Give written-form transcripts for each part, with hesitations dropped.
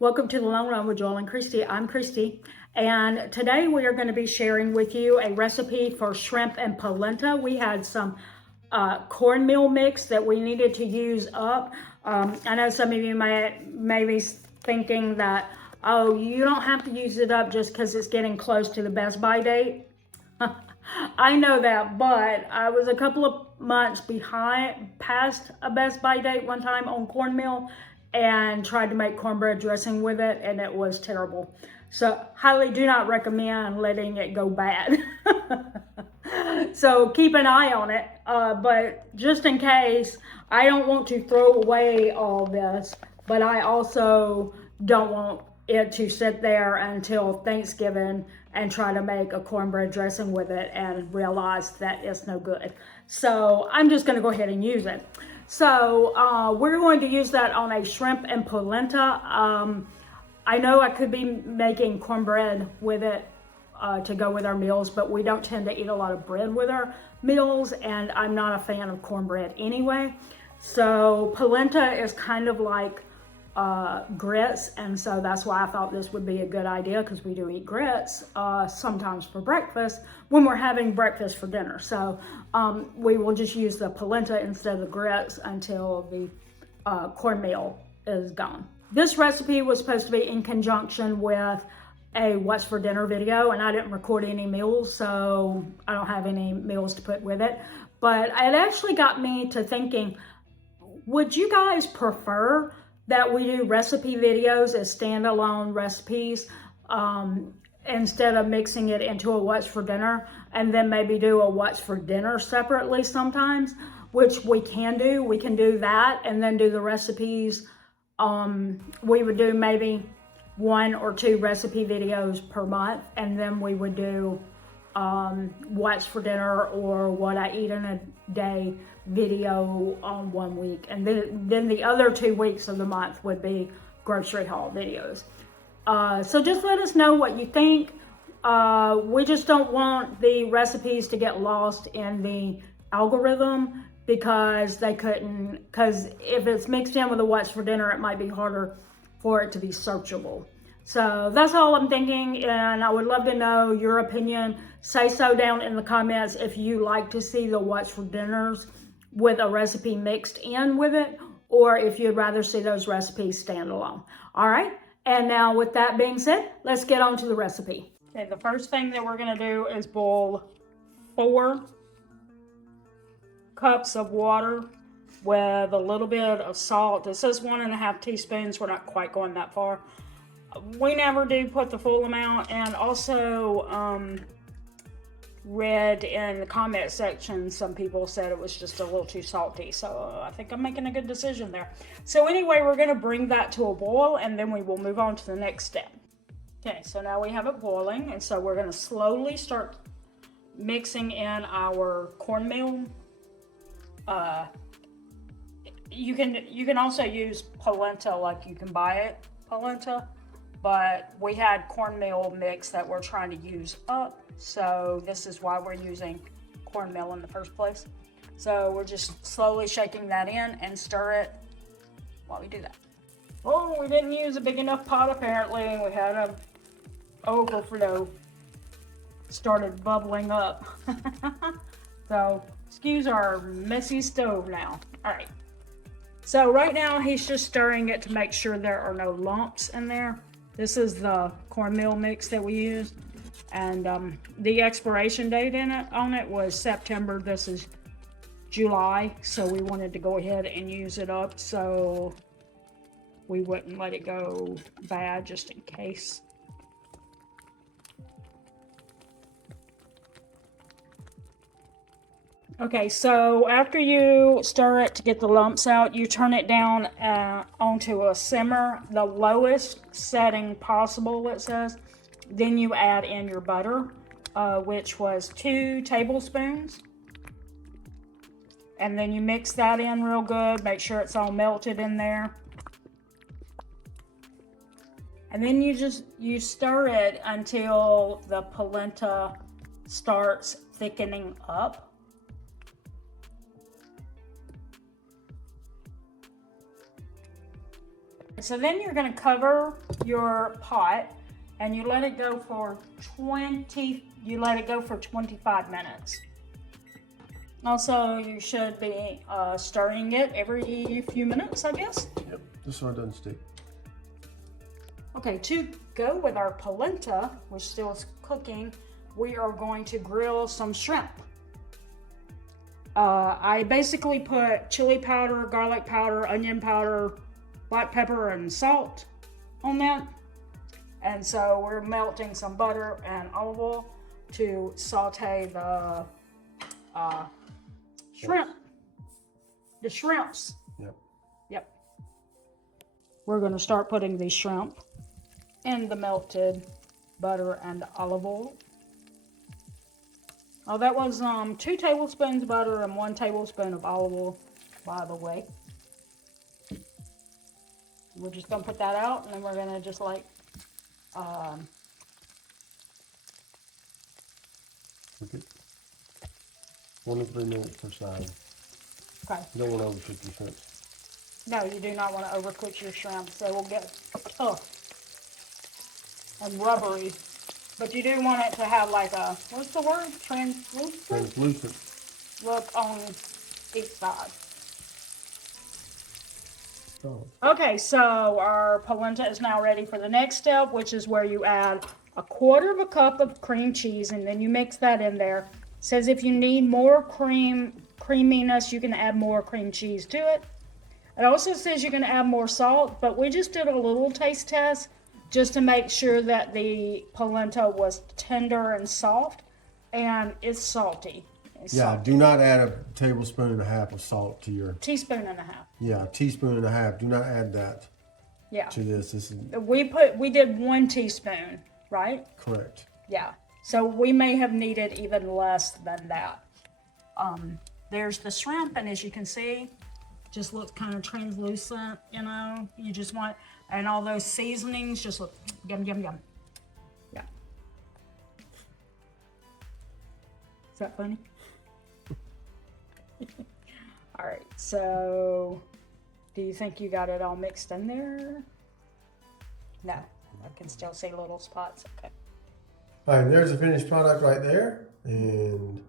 Welcome to the Long Run with Joel and Christy. I'm Christy, and today we are going to be sharing with you a recipe for shrimp and polenta. We had some cornmeal mix that we needed to use up. I know some of you may be thinking that, oh, you don't have to use it up just because it's getting close to the best by date. I know that, but I was a couple of months past a best by date one time on cornmeal and tried to make cornbread dressing with it, and it was terrible. So highly do not recommend letting it go bad. So keep an eye on it, but just in case, I don't want to throw away all this, but I also don't want it to sit there until Thanksgiving and try to make a cornbread dressing with it and realize that it's no good. So I'm just going to go ahead and use it. So we're going to use that on a shrimp and polenta. I know I could be making cornbread with it to go with our meals, but we don't tend to eat a lot of bread with our meals, and I'm not a fan of cornbread anyway. So polenta is kind of like grits, and so that's why I thought this would be a good idea, because we do eat grits sometimes for breakfast when we're having breakfast for dinner. So we will just use the polenta instead of the grits until the cornmeal is gone. This recipe was supposed to be in conjunction with a what's for dinner video, and I didn't record any meals, so I don't have any meals to put with it. But it actually got me to thinking, would you guys prefer that we do recipe videos as standalone recipes instead of mixing it into a what's for dinner, and then maybe do a what's for dinner separately sometimes, which we can do. We can do that and then do the recipes. We would do maybe 1 or 2 recipe videos per month, and then we would do what's for dinner or what I eat in a day video on 1 week, and then the other 2 weeks of the month would be grocery haul videos. So just let us know what you think. We just don't want the recipes to get lost in the algorithm, because if it's mixed in with the what's for dinner, it might be harder for it to be searchable. So that's all I'm thinking, and I would love to know your opinion. Say so down in the comments if you like to see the what's for dinners with a recipe mixed in with it, or if you'd rather see those recipes stand alone. All right, and now with that being said, let's get on to the recipe. Okay, the first thing that we're gonna do is boil 4 cups of water with a little bit of salt. This is 1.5 teaspoons. We're not quite going that far. We never do put the full amount, and also read in the comment section, some people said it was just a little too salty, so I think I'm making a good decision there. So anyway, we're going to bring that to a boil, and then we will move on to the next step. Okay, so now we have it boiling, and so we're going to slowly start mixing in our cornmeal. You can also use polenta, like you can buy it polenta, but we had cornmeal mix that we're trying to use up, so this is why we're using cornmeal in the first place. So we're just slowly shaking that in and stir it while we do that. Oh, we didn't use a big enough pot apparently. We had a overflow started bubbling up. So excuse our messy stove now. All right. So right now he's just stirring it to make sure there are no lumps in there. This is the cornmeal mix that we used, and the expiration date on it was September. This is July, so we wanted to go ahead and use it up so we wouldn't let it go bad, just in case. Okay, so after you stir it to get the lumps out, you turn it down onto a simmer, the lowest setting possible, it says. Then you add in your butter, which was 2 tablespoons. And then you mix that in real good, make sure it's all melted in there. And then you stir it until the polenta starts thickening up. so then you're going to cover your pot and you let it go for 25 minutes. Also, you should be stirring it every few minutes, I guess. Yep, just so it doesn't stick. Okay, to go with our polenta, which still is cooking, we are going to grill some shrimp. I basically put chili powder, garlic powder, onion powder, black pepper, and salt on that. And so we're melting some butter and olive oil to saute the shrimp. The shrimps. Yep. Yep. We're going to start putting the shrimp in the melted butter and olive oil. Oh, that was 2 tablespoons of butter and 1 tablespoon of olive oil, by the way. We're just going to put that out, and then we're going to just like Okay. 1 to 3 minutes per side. okay. You don't want to overcook your shrimp. No, you do not want to overcook your shrimps. They will get tough and rubbery. But you do want it to have like a, what's the word? Translucent Translucent. look on each side. Oh. Okay, so our polenta is now ready for the next step, which is where you add 1/4 cup of cream cheese, and then you mix that in there. It says if you need more creaminess, you can add more cream cheese to it. It also says you can add more salt, but we just did a little taste test just to make sure that the polenta was tender and soft, and it's salty. Yeah, do not add a tablespoon and a half of salt to your. Teaspoon and a half. Yeah, teaspoon and a half. Do not add that Yeah. to this. This is We did 1 teaspoon, right? correct. Yeah. So we may have needed even less than that. There's the shrimp, and as you can see, just looks kind of translucent, you know. You just want, and all those seasonings just look yum, yum, yum. Yeah. Is that funny? All right, so do you think you got it all mixed in there? No, I can still see little spots. Okay. All right, there's the finished product right there, and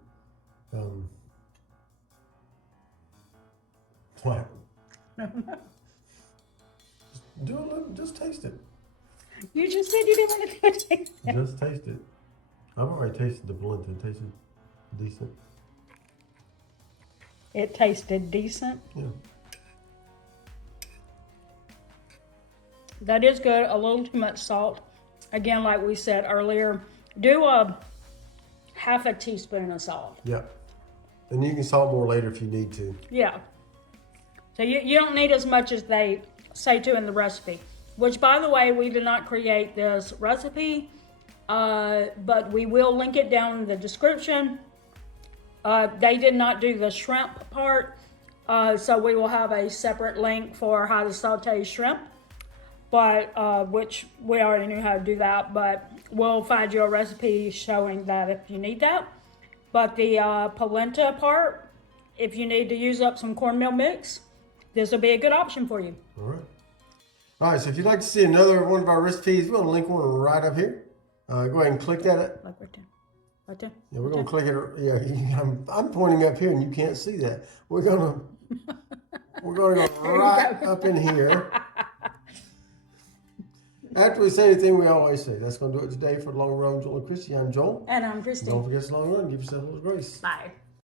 what? Just do a little. Just taste it. You just said you didn't want to do it. Just taste it. I've already tasted the polenta. It tasted decent. It tasted decent. Yeah. That is good. A little too much salt. Again, like we said earlier, do a 1/2 teaspoon of salt. Yeah. And you can salt more later if you need to. Yeah. So you don't need as much as they say to in the recipe. Which, by the way, we did not create this recipe, but we will link it down in the description. They did not do the shrimp part, so we will have a separate link for how to saute shrimp, but which we already knew how to do that, but we'll find you a recipe showing that if you need that. But the polenta part, if you need to use up some cornmeal mix, this will be a good option for you. All right. All right, so if you'd like to see another one of our recipes, we'll link one right up here. Go ahead and click that. Like right there. Right there. Yeah, we're going to click it. Yeah, I'm pointing up here and you can't see that. We're going to go right up in here. After we say anything, we always say, that's going to do it today for the Long Run, Joel and Christy. I'm Joel. And I'm Christy. Don't forget the long run. Give yourself a little grace. Bye.